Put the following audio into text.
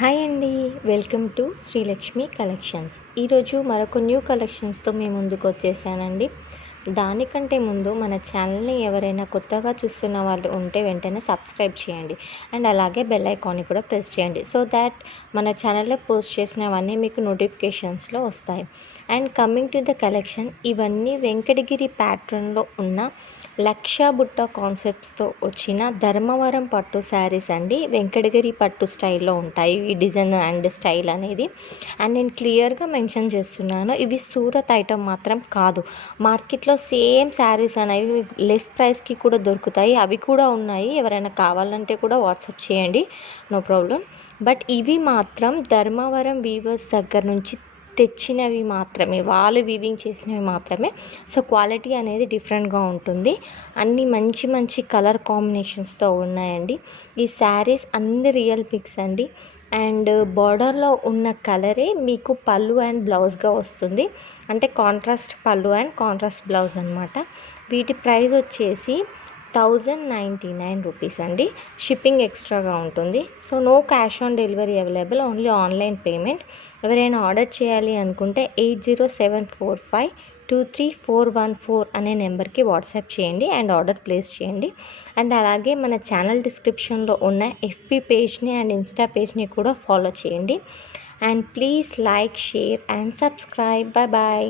Hi అండి. Welcome to Srilakshmi collections. ఈరోజు మరొక న్యూ కలెక్షన్స్తో మీ ముందుకు వచ్చేసానండి. దానికంటే ముందు మన ఛానల్ని ఎవరైనా కొత్తగా చూస్తున్న వాళ్ళు ఉంటే వెంటనే సబ్స్క్రైబ్ చేయండి అండ్ అలాగే బెల్ ఐకాన్ని కూడా ప్రెస్ చేయండి సో దాట్ మన ఛానల్లో పోస్ట్ చేసినవన్నీ మీకు నోటిఫికేషన్స్లో వస్తాయి. And coming to the collection, ఇవన్నీ వెంకటగిరి ప్యాటర్న్లో ఉన్న లక్ష బుట్ట కాన్సెప్ట్స్తో వచ్చిన ధర్మవరం పట్టు శారీస్ అండి. వెంకటగిరి పట్టు స్టైల్లో ఉంటాయి ఈ డిజైన్ అండ్ స్టైల్ అనేది. అండ్ నేను క్లియర్గా మెన్షన్ చేస్తున్నాను, ఇవి సూరత్ ఐటమ్ మాత్రం కాదు. మార్కెట్లో సేమ్ శారీస్ అనేవి లెస్ ప్రైస్కి కూడా దొరుకుతాయి, అవి కూడా ఉన్నాయి. ఎవరైనా కావాలంటే కూడా వాట్సాప్ చేయండి, నో ప్రాబ్లం. బట్ ఇవి మాత్రం ధర్మవరం వీవర్స్ దగ్గర నుంచి తెచ్చినవి మాత్రమే, వాళ్ళు వీవింగ్ చేసినవి మాత్రమే. సో క్వాలిటీ అనేది డిఫరెంట్గా ఉంటుంది. అన్నీ మంచి మంచి కలర్ కాంబినేషన్స్తో ఉన్నాయండి. ఈ శారీస్ అన్ని రియల్ పిక్స్ అండి. అండ్ బార్డర్లో ఉన్న కలరే మీకు పళ్ళు అండ్ బ్లౌజ్గా వస్తుంది, అంటే కాంట్రాస్ట్ పళ్ళు అండ్ కాంట్రాస్ట్ బ్లౌజ్ అనమాట. వీటి ప్రైస్ వచ్చేసి 1099 రూపీస్ అండి. షిప్పింగ్ ఎక్స్ట్రాగా ఉంటుంది. So no cash on delivery available, only online payment. ఎవరైనా ఆర్డర్ చేయాలి అనుకుంటే 8074523414 అనే నెంబర్కి వాట్సాప్ చేయండి అండ్ ఆర్డర్ ప్లేస్ చేయండి. అండ్ అలాగే మన ఛానల్ డిస్క్రిప్షన్లో ఉన్న FB పేజ్ని అండ్ ఇన్స్టా పేజ్ని కూడా ఫాలో చేయండి. And please like, share and subscribe. Bye bye.